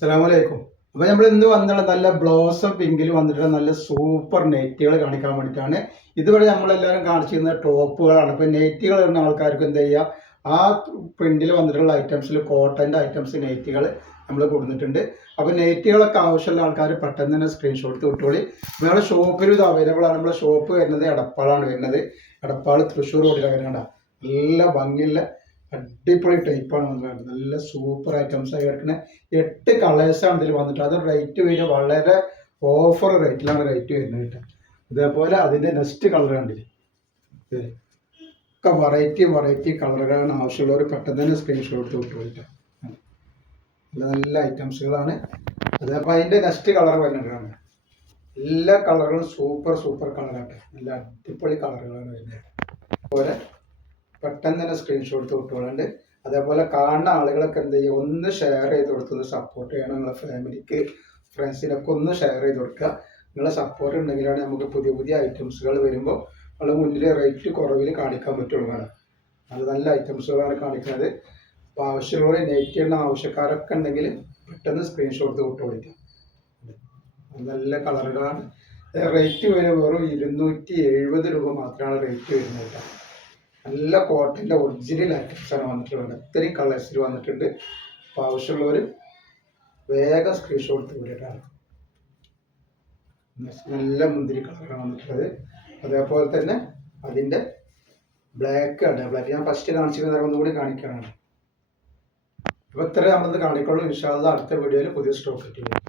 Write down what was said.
അസ്സലാമലൈക്കും. അപ്പോൾ നമ്മൾ ഇന്ന് വന്നിട്ടുള്ള നല്ല ബ്ലോസം പിങ്കിൽ വന്നിട്ടുള്ള നല്ല സൂപ്പർ നെറ്റുകൾ കാണിക്കാൻ വേണ്ടിയിട്ടാണ്. ഇതുവരെ നമ്മളെല്ലാവരും കാണിച്ചിരുന്ന ടോപ്പുകളാണ്. ഇപ്പോൾ നെറ്റുകൾ വരുന്ന ആൾക്കാർക്ക് എന്ത് ചെയ്യുക, ആ പ്രിന്റിൽ വന്നിട്ടുള്ള ഐറ്റംസിൽ കോട്ടൻ്റെ ഐറ്റംസ് നെറ്റുകൾ നമ്മൾ കൊടുത്തിട്ടുണ്ട്. അപ്പോൾ നെറ്റുകളൊക്കെ ആവശ്യമുള്ള ആൾക്കാർ പെട്ടെന്ന് തന്നെ സ്ക്രീൻഷോട്ട് വിട്ടോളി. നമ്മുടെ ഷോപ്പിൽ ഇത് അവൈലബിൾ ആണ്. നമ്മുടെ ഷോപ്പ് വരുന്നത് എടപ്പാളാണ് വരുന്നത്. എടപ്പാൾ തൃശ്ശൂർ റോഡിലാണ് വരുന്നത്. നല്ല ഭംഗിയുള്ള അടിപൊളി ടൈപ്പാണ് വന്നിട്ടുള്ളത്. നല്ല സൂപ്പർ ഐറ്റംസ് ആയി കിടക്കുന്ന 8 കളേഴ്സാണ് ഇതിൽ വന്നിട്ട്. അത് റേറ്റ് വരുന്നത് വളരെ ഓഫർ റേറ്റിലാണ് റേറ്റ് വരുന്നത് കേട്ടോ. ഇതേപോലെ അതിൻ്റെ നെക്സ്റ്റ് കളർ കണ്ടില്ലേ, ഒക്കെ വെറൈറ്റി കളറുകളാണ്. ആവശ്യമുള്ളവർ പെട്ടെന്ന് തന്നെ സ്ക്രീൻഷോട്ട് വിട്ടുപോയിട്ട് നല്ല നല്ല ഐറ്റംസുകളാണ്. അതേപോലെ അതിൻ്റെ നെക്സ്റ്റ് കളർ വരുന്നതാണ്. എല്ലാ കളറുകളും സൂപ്പർ കളറാണ്. നല്ല അടിപൊളി കളറുകളാണ് വരുന്നത്. അതുപോലെ പെട്ടെന്ന് തന്നെ സ്ക്രീൻഷോട്ട് വിട്ടുകൊള്ളുന്നുണ്ട്. അതേപോലെ കാണുന്ന ആളുകളൊക്കെ എന്ത് ചെയ്യുക, ഒന്ന് ഷെയർ ചെയ്ത് കൊടുത്തത് സപ്പോർട്ട് ചെയ്യണം. നിങ്ങളെ ഫാമിലിക്ക് ഫ്രണ്ട്സിനൊക്കെ ഒന്ന് ഷെയർ ചെയ്ത് കൊടുക്കുക. നിങ്ങളെ സപ്പോർട്ട് ഉണ്ടെങ്കിലാണ് നമുക്ക് പുതിയ ഐറ്റംസുകൾ വരുമ്പോൾ നമ്മൾ മുന്നിൽ റേറ്റ് കുറവിൽ കാണിക്കാൻ പറ്റുള്ളൂ. നല്ല നല്ല ഐറ്റംസുകളാണ് കാണിക്കുന്നത്. അപ്പോൾ ആവശ്യമുള്ള നെറ്റ് ചെയ്യുന്ന ആവശ്യക്കാരൊക്കെ ഉണ്ടെങ്കിൽ പെട്ടെന്ന് സ്ക്രീൻഷോട്ട് വിട്ടുകൊടുക്കുക. നല്ല കളറുകളാണ്. റേറ്റ് വരുന്നത് വെറും 270 രൂപ മാത്രമാണ് റേറ്റ് വരുന്നത് കേട്ടോ. നല്ല കോട്ടൻ്റെ ഒറിജിനൽ ഐറ്റംസാണ് വന്നിട്ടുള്ളത്. ഇത്രയും കളേഴ്സിൽ വന്നിട്ടുണ്ട്. അപ്പോൾ ആവശ്യമുള്ളവർ വേഗം സ്ക്രീൻഷോട്ട് വിട്ടിട്ടാണ്. നല്ല മുന്തിരി കളറാണ് വന്നിട്ടുള്ളത്. അതേപോലെ തന്നെ അതിൻ്റെ ബ്ലാക്ക് ആണ്. ബ്ലാക്ക് ഞാൻ ഫസ്റ്റ് കാണിച്ചിരുന്ന ഒന്നുകൂടി കാണിക്കാനാണ്. അപ്പോൾ ഇത്രയും നമ്മളിത് കാണിക്കുള്ളൂ. ഇൻഷാ അല്ലാഹ് അടുത്ത വീഡിയോയിൽ പുതിയ സ്റ്റോക്ക് കിട്ടും.